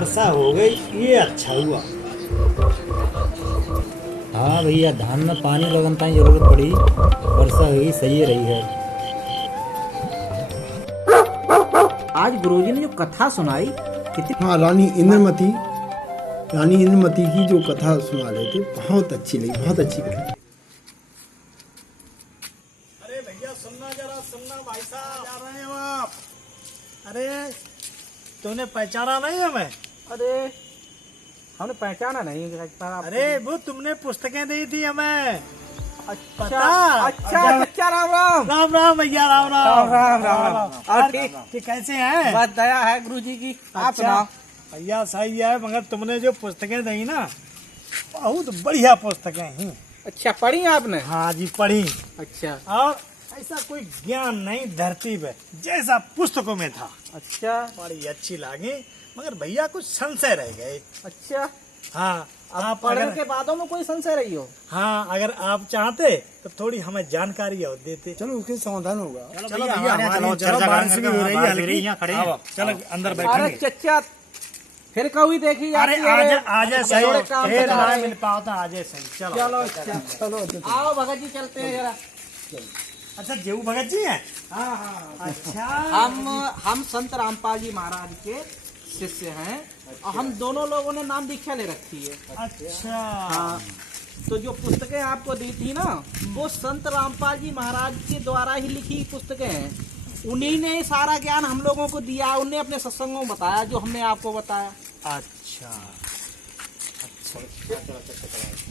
वर्षा हो गई, ये अच्छा हुआ। हाँ भैया, धान में पानी लगन ताई जरूरत पड़ी, वर्षा हुई सही रही है। आज गुरुजी ने जो कथा सुनाई कितनी। हाँ, रानी इंद्रमती की जो कथा सुना रहे थे, बहुत अच्छी लगी, बहुत अच्छी कथा। अरे भैया सुनना, जरा सुनना भाई साहब, जा रहे हैं आप। अरे तूने पहचाना नहीं हमें? अरे हमने पहचाना नहीं। अरे वो तुमने पुस्तकें दी थी हमें, पता? अच्छा अच्छा, राम राम। राम राम भैया, राम राम। राम राम। और ठीक कि कैसे हैं? बस दया है गुरुजी की। आप अच्छा, सुनाओ। भैया सही है, मगर तुमने जो पुस्तकें दी ना, बहुत बढ़िया पुस्तकें हैं। अच्छा, पढ़ी आपने? हाँ जी, पढ़ी। अच्छा और ऐसा कोई ज्ञान नहीं धरती पे जैसा पुस्तकों में था। अच्छा बड़ी अच्छी लगी, मगर भैया कुछ संशय रह गए। अच्छा। हाँ, आप पढ़ने अगर के बादों में कोई संशय रही हो? हाँ, अगर आप चाहते तो थोड़ी हमें जानकारी और देते। चलो, उसके समाधान होगा। चलो भैया, चलो, बारिश भी हो रही है हल्की। यहाँ खड़े हैं। चलो अंदर अरे बैठेंगे। चचा, फिर कभी देखी अरे जाती है। आजा सही, थोड़े काम से फिर जा ना रहे हैं। मिल पाता, आजे सही। चलो चलो चलो, आओ भगत जी, चलते हैं जरा। अच्छा, जेऊ भगत जी हैं? हाँ हाँ। अच्छा, हम संत रामपाल जी महाराज के शिष्य हैं, और हम दोनों लोगों ने नाम दीक्षा ले रखी है। अच्छा। हाँ, तो जो पुस्तकें आपको दी थी ना, वो संत रामपाल जी महाराज के द्वारा ही लिखी पुस्तकें हैं। उन्हीं ने सारा ज्ञान हम लोगों को दिया, उन्हें अपने सत्संगों में बताया जो हमने आपको बताया। अच्छा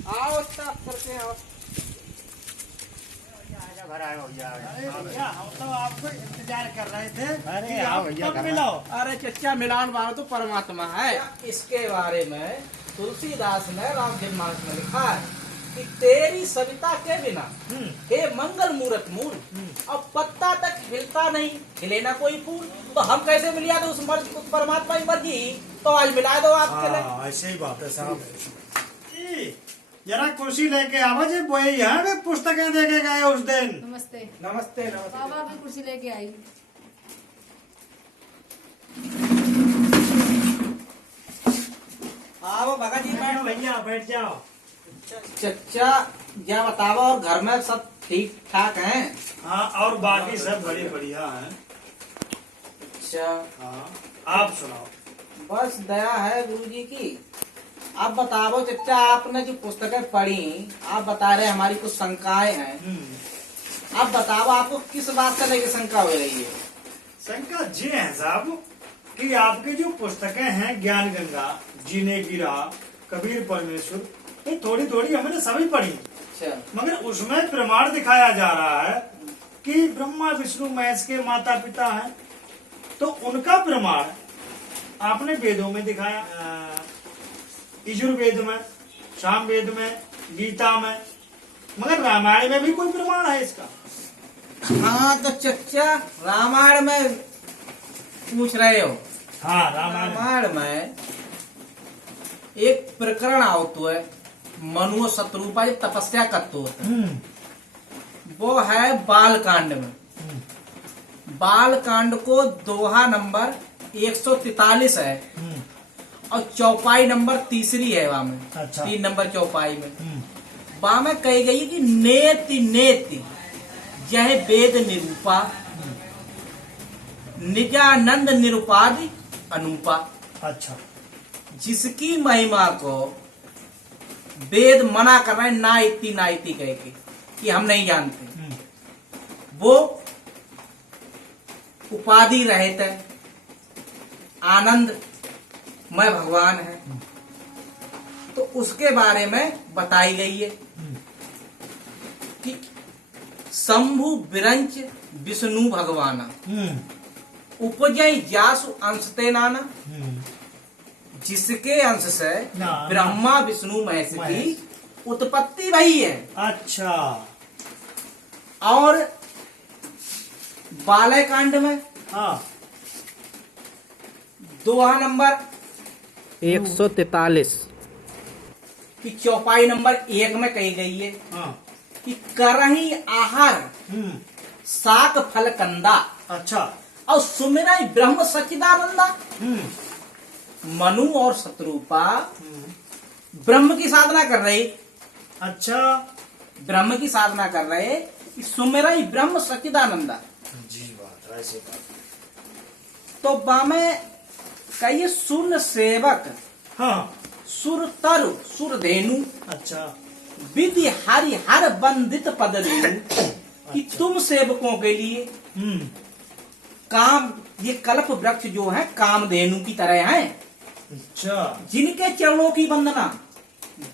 आओ स्टाफ करके आओ। अरे भैया, हम तो आपको इंतजार कर रहे थे। अरे कि आओ आप भैया, कब मिलो। अरे चचा, मिलान वाला तो परमात्मा है। इसके बारे में तुलसीदास ने रामदेव मानस में लिखा है कि तेरी सविता के बिना हे मंगल मूरत मूल, अब पत्ता तक हिलता नहीं, हिले ना कोई फूल। तो हम कैसे मिलिया? तो उस परमात्मा की मर्जी, तो आज मिला दो आपके लिए। हाँ, ऐसे ही बात है साहब। जरा कुर्सी लेके आवा जी, वो यहाँ पे पुस्तकें दे के गए उस दिन। नमस्ते। नमस्ते नमस्ते। बाबा भी कुर्सी लेके आई। आओ भगत जी, बैठो भैया, बैठ जाओ। चचा, क्या बताओ, और घर में सब ठीक ठाक हैं? हाँ, और बाकी सब बड़े बढ़िया हैं। अच्छा, हाँ, आप सुनाओ। बस दया है गुरुजी की। आप बताओ चचा, आपने जो पुस्तकें पढ़ी, आप बता रहे हमारी कुछ शंकाएं हैं। आप बताओ, आपको किस बात से लेकर शंका हो रही है? शंका जी है साहब कि आपकी जो पुस्तकें हैं, ज्ञान गंगा, जीने की राह, कबीर परमेश्वर, ये थोड़ी थोड़ी हमने सभी पढ़ी, अच्छा। मगर उसमें प्रमाण दिखाया जा रहा है कि ब्रह्मा विष्णु महेश के माता पिता हैं, तो उनका प्रमाण आपने वेदों में दिखाया, यजुर्वेद में, सामवेद में, गीता में, मगर रामायण में भी कोई प्रमाण है इसका? हाँ, तो चचा रामायण में पूछ रहे हो? हाँ, रामायण में एक प्रकरण आवतो है, मनु और शत्रुपा जो तपस्या करते होते हैं, वो है बाल कांड में। बाल कांड को दोहा नंबर 143 है, और चौपाई नंबर तीसरी है वहां में। अच्छा। 3 नंबर चौपाई में वहां में कही गई कि नेति नेति यह वेद निरूपा, निजानंद निरुपाधि अनुपा। अच्छा। जिसकी महिमा को वेद मना कर रहे हैं, ना इति कह के कि हम नहीं जानते, वो उपाधि रहित है, आनंद मैं भगवान है। तो उसके बारे में बताई गई है कि शंभु विरंच विष्णु भगवाना, उपजय जासु अंशते नाना, जिसके अंश से ब्रह्मा विष्णु महेश की उत्पत्ति भई है। अच्छा। और बालकांड में हाँ, दोहा नंबर 143 की चौपाई नंबर 1 में कही गई है हाँ। कि करही आहार साक फल कंदा, अच्छा। और सुमिरई ब्रह्म सच्चिदानंदा। मनु और शत्रुपा ब्रह्म की साधना कर रहे। अच्छा, ब्रह्म की साधना कर रहे कि सुमेरा ही ब्रह्म सच्चिदानंदा। जी बात ऐसे बात। तो बामे कहिए सुन सेवक हाँ, सुर तरु सुर धेनु अच्छा, विधि हरि हर बंदित पद रेणु कि तुम सेवकों के लिए काम, ये कल्प वृक्ष जो है कामधेनु की तरह हैं, अच्छा, जिनके चरणों की वंदना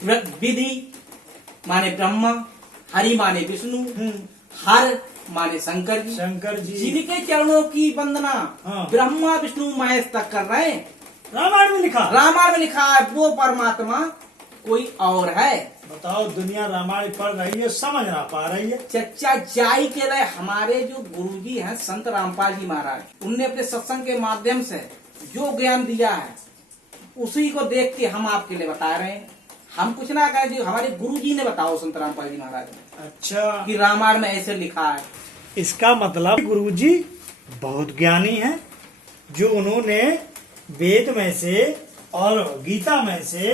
विधि माने ब्रह्मा, हरि माने विष्णु, हर माने शंकर जी, शंकर जी जिनके चरणों की वंदना हाँ। ब्रह्मा विष्णु महेश तक कर रहे हैं। रामायण में लिखा। रामायण में लिखा है वो परमात्मा कोई और है। बताओ, दुनिया रामायण पढ़ रही है, समझ ना पा रही है। चच्चा जाई के लिए हमारे जो गुरुजी हैं संत रामपाल जी महाराज, उनने अपने सत्संग के माध्यम से जो ज्ञान दिया है उसी को देख के हम आपके लिए बता रहे हैं। हम कुछ ना कहें, जो हमारे गुरुजी ने बताओ संत रामपाल जी महाराज ने अच्छा, कि रामायण में ऐसे लिखा है। इसका मतलब गुरुजी बहुत ज्ञानी हैं, जो उन्होंने वेद में से और गीता में से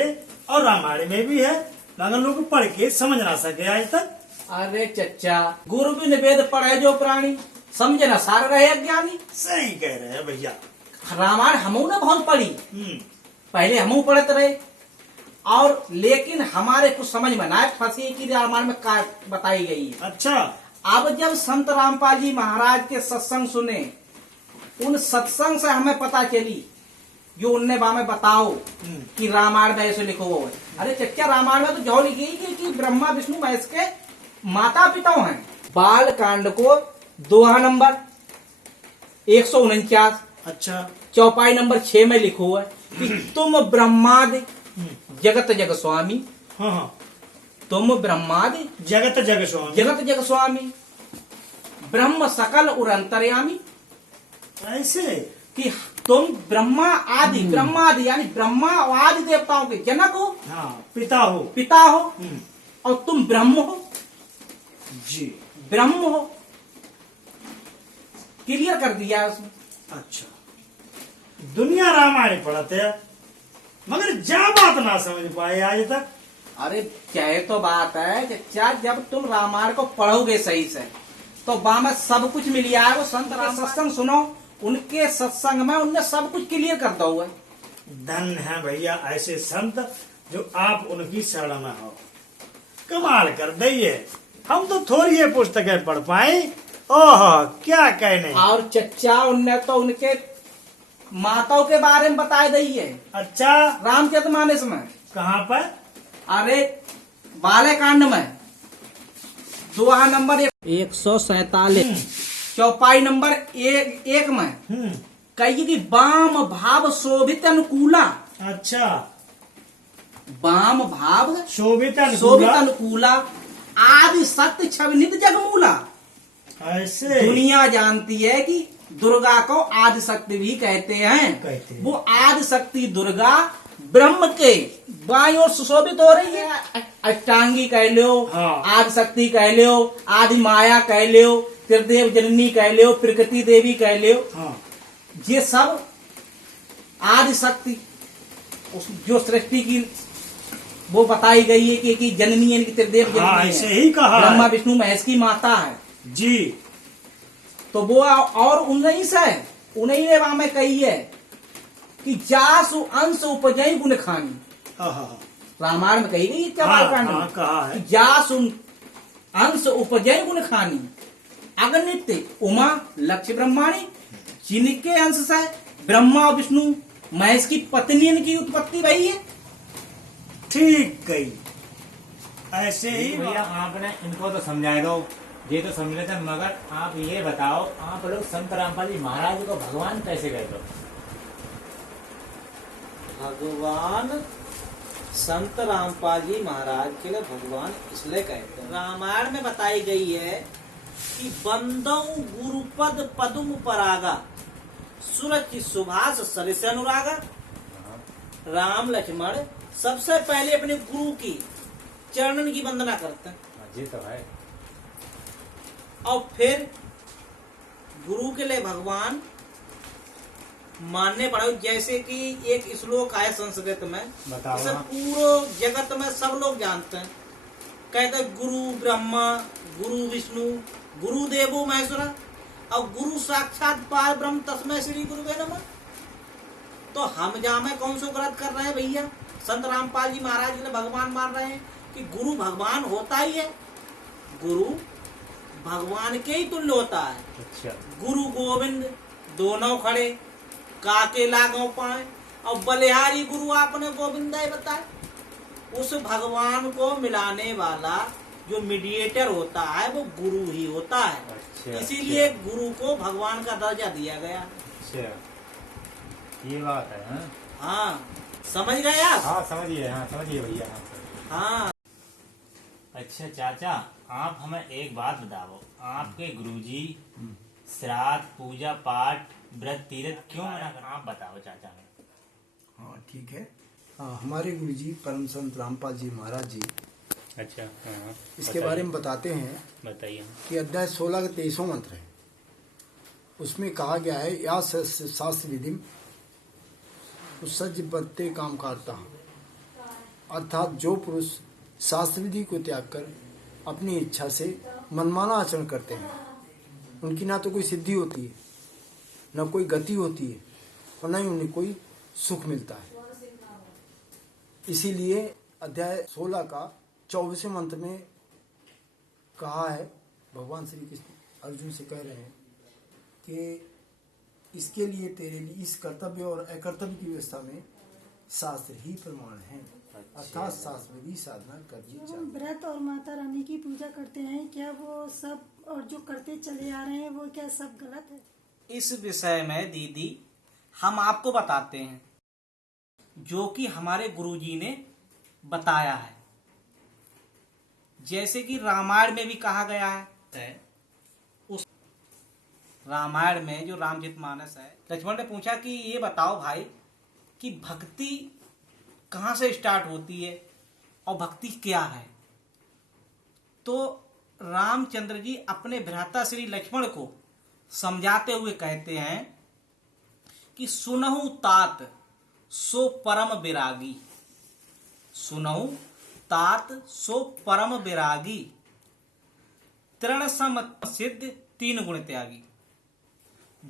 और रामायण में भी है, मगर लोग पढ़ के समझ ना सके आज तक। अरे चच्चा, गुरु भी ने वेद पढ़े जो प्राणी, समझे ना सारे रहे अज्ञानी। सही कह रहे हैं भैया। रामायण हमू ने बहुत पढ़ी, पहले हमू पढ़ते रहे, और लेकिन हमारे कुछ समझ में ना फंसी कि रामायण में क्या बताई गई है। अच्छा, अब जब संत रामपाल जी महाराज के सत्संग सुने, उन सत्संग से हमें पता चली जो उनने हमें बताओ कि रामायण में ऐसे लिखो है। अरे चच्चा, रामायण में तो जो लिखी है कि ब्रह्मा विष्णु महेश के माता पिता हैं। बाल कांड को दोहा नंबर 149, अच्छा, चौपाई नंबर 6 में लिखो है कि तुम ब्रह्मादि जगत जग स्वामी। हाँ हाँ, तुम ब्रह्मादि जगत जग स्वामी, जगत जग स्वामी, ब्रह्म सकल और अंतर्यामी। ऐसे कि तुम ब्रह्मा आदि, ब्रह्मादि यानी ब्रह्मा और आदि देवताओं के जनक हो, हाँ, पिता हो, पिता हो, और तुम ब्रह्म हो। जी, ब्रह्म हो, क्लियर कर दिया है उसमें। अच्छा, दुनिया रामायण पढ़ते हैं मगर जा बात ना समझ पाए आज तक। अरे क्या तो बात है चच्चा, जब तुम रामायण को पढ़ोगे सही से तो वहां में सब कुछ मिल जाएगा। संत राम सत्संग सुनो, उनके सत्संग में उनने सब कुछ क्लियर कर दो है। धन है भैया ऐसे संत जो आप उनकी शरण में हो, कमाल कर दिए। हम तो थोड़ी ये पुस्तकें पढ़ पाए। ओह, क्या कहने। और चच्चा, उनने तो उनके माताओं के बारे में बता दी है। अच्छा, रामचरितमानस में। कहाँ पर? अरे बालकांड में दोहा नंबर 147, चौपाई नंबर 1 में कही कि वाम भाव शोभित अनुकूला। अच्छा, वाम भाव शोभित शोभित अनुकूला, आदि सत्य छविनित जगमूला। ऐसे दुनिया जानती है कि दुर्गा को आदि शक्ति भी कहते हैं। वो आदि शक्ति दुर्गा ब्रह्म के बाईं ओर सुशोभित हो रही है। अष्टांगी कह लो, हाँ। आदि शक्ति कह लो, आदि माया कह लो, त्रिदेव जननी कह लो, प्रकृति देवी कह लो। हाँ, ये सब आदि शक्ति जो सृष्टि की वो बताई गई है कि जननी है, कि त्रिदेव जननी हाँ, है। ऐसे ही कहा है। ब्रह्मा विष्णु महेश की माता है जी। तो वो और उन्हीं से उन्हीं ने वहां में कही है कि जासु अंश उपजई गुण खानी। हाँ हाँ, रामायण में कही गई क्या हाँ, बालकांड हाँ, में? कहा है। कि जासु अंश उपजई गुण खानी, अगणित उमा लक्ष्य ब्रह्माणी, जिनके अंश से ब्रह्मा और विष्णु महेश की पत्नी की उत्पत्ति रही है। ठीक गई। ऐसे ही भैया आपने इनको तो समझा दो, ये तो समझ लेते, मगर आप ये बताओ, आप लोग संत रामपाल जी महाराज को भगवान कैसे कहते हो? भगवान संत रामपाल जी महाराज के लिए भगवान इसलिए कहते हैं, रामायण में बताई गई है कि बंदौ गुरुपद पदुम परागा, सूरज की सुभाष सर से अनुरागा। राम लक्ष्मण सबसे पहले अपने गुरु की चरणन की वंदना करते हैं, ये तो है। और फिर गुरु के लिए भगवान मानने पड़े। जैसे कि एक श्लोक है संस्कृत में, बताओ इसे ना। पूरे जगत में सब लोग जानते हैं। कहते हैं गुरु ब्रह्मा, गुरु विष्णु, गुरु देवो महेश्वरा, और गुरु साक्षात पार ब्रह्म तस्मै श्री गुरुवे नमः। तो हम जामे कौन सो गलत कर रहे हैं भैया? संत रामपाल जी महाराज जी ने भगवान मान रहे हैं कि गुरु भगवान होता ही है, गुरु भगवान के ही तुल्य होता है। अच्छा। गुरु गोविंद दोनों खड़े, काके लागो पाए, और बलिहारी गुरु आपने गोविंद बताए। उस भगवान को मिलाने वाला जो मीडिएटर होता है वो गुरु ही होता है। अच्छा, इसीलिए गुरु को भगवान का दर्जा दिया गया। अच्छा, ये बात है। हाँ, समझ गए आप? हाँ समझिए, हाँ समझिए भैया। हाँ। अच्छा चाचा, आप हमें एक बात बताओ, आपके गुरुजी श्राद्ध पूजा पाठ व्रत तीर्थ क्यों मना कर? आप बताओ चाचा हमें। हाँ ठीक है। हमारे गुरु जी परम संत रामपाल जी महाराज जी अच्छा, हाँ इसके बारे में बताते हैं बताइए। कि अध्याय 16 का 23वां मंत्र है, उसमें कहा गया है या शास्त्र विधि उत्सर्ज बत्ते काम करता, अर्थात जो पुरुष शास्त्र विधि को त्याग कर अपनी इच्छा से मनमाना आचरण करते हैं उनकी ना तो कोई सिद्धि होती है, न कोई गति होती है, और न ही उन्हें कोई सुख मिलता है। इसीलिए अध्याय 16 का 24वें मंत्र में कहा है, भगवान श्री कृष्ण अर्जुन से कह रहे हैं कि इसके लिए तेरे लिए इस कर्तव्य और अकर्तव्य की व्यवस्था में शास्त्र ही प्रमाण है, अर्थात शास्त्र विधि साधना करनी जो चाहिए। व्रत और माता रानी की पूजा करते हैं, क्या वो सब और जो करते चले आ रहे हैं वो क्या सब गलत है? इस विषय में दीदी हम आपको बताते हैं जो कि हमारे गुरुजी ने बताया है। जैसे कि रामायण में भी कहा गया है, उस रामायण में जो रामचरितमानस है, लक्ष्मण ने पूछा कि ये बताओ भाई कि भक्ति कहाँ से स्टार्ट होती है और भक्ति क्या है। तो रामचंद्र जी अपने भ्राता श्री लक्ष्मण को समझाते हुए कहते हैं कि सुनहु तात सो परम विरागी, सुनहु तात सो परम विरागी, तृण सम सिद्ध तीन गुण त्यागी।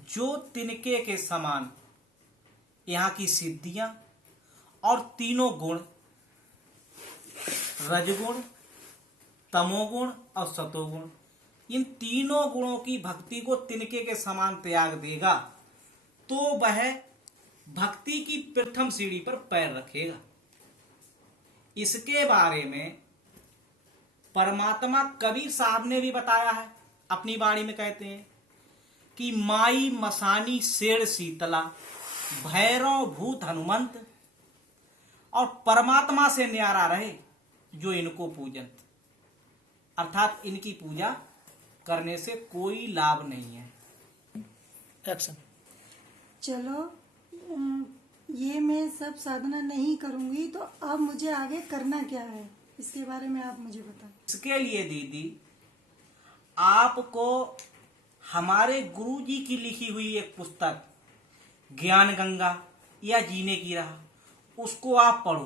जो तिनके के समान यहाँ की सिद्धियां और तीनों गुण, रजगुण, तमोगुण और सतोगुण, इन तीनों गुणों की भक्ति को तिनके के समान त्याग देगा तो वह भक्ति की प्रथम सीढ़ी पर पैर रखेगा। इसके बारे में परमात्मा कबीर साहब ने भी बताया है, अपनी वाणी में कहते हैं कि माई मसानी शेर शीतला, भैरव भूत हनुमंत, और परमात्मा से न्यारा रहे जो इनको पूजन। अर्थात इनकी पूजा करने से कोई लाभ नहीं है। एक्शन। चलो ये मैं सब साधना नहीं करूंगी, तो अब मुझे आगे करना क्या है इसके बारे में आप मुझे बताएं। इसके लिए दीदी आपको हमारे गुरु जी की लिखी हुई एक पुस्तक ज्ञान गंगा या जीने की राह, उसको आप पढ़ो,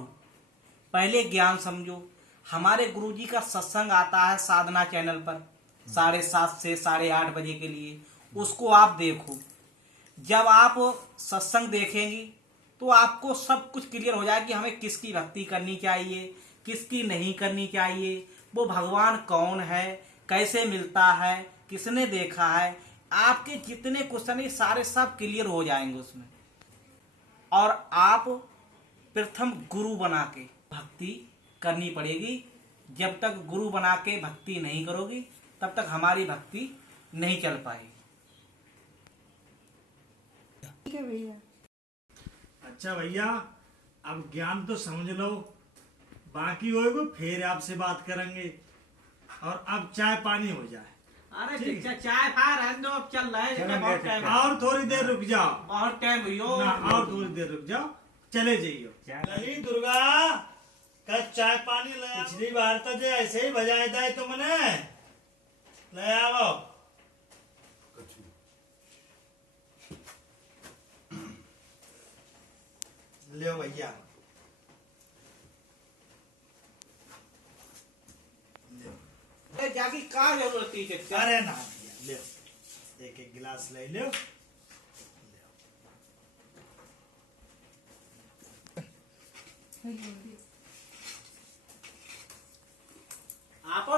पहले ज्ञान समझो। हमारे गुरु जी का सत्संग आता है साधना चैनल पर 7:30 से 8:30 बजे के लिए, उसको आप देखो। जब आप सत्संग देखेंगी तो आपको सब कुछ क्लियर हो जाए कि हमें किसकी भक्ति करनी चाहिए, किसकी नहीं करनी चाहिए, वो भगवान कौन है, कैसे मिलता है, किसने देखा है। आपके जितने क्वेश्चन है सारे सब क्लियर हो जाएंगे उसमें। और आप प्रथम गुरु बना के भक्ति करनी पड़ेगी। जब तक गुरु बना के भक्ति नहीं करोगी तब तक हमारी भक्ति नहीं चल पाएगी। ठीक है भैया। अच्छा भैया, अब ज्ञान तो समझ लो, बाकी होएगा फिर आपसे बात करेंगे। और अब चाय पानी हो जाए। अरे चाय खा रहे दो, अब चल रहे हैं, बहुत टाइम है। और थोड़ी देर रुक जाओ, बहुत टाइम हुई ना और थोड़ी देर रुक जाओ, चले जाइयो। नहीं दुर्गा, कल चाय पानी ले। पिछली बार तो जो ऐसे ही बजाए दाए तुमने, ले आओ। ले भैया ले। जाकी का जरूरत थी के अरे ना भैया ले, एक एक गिलास ले लो। आप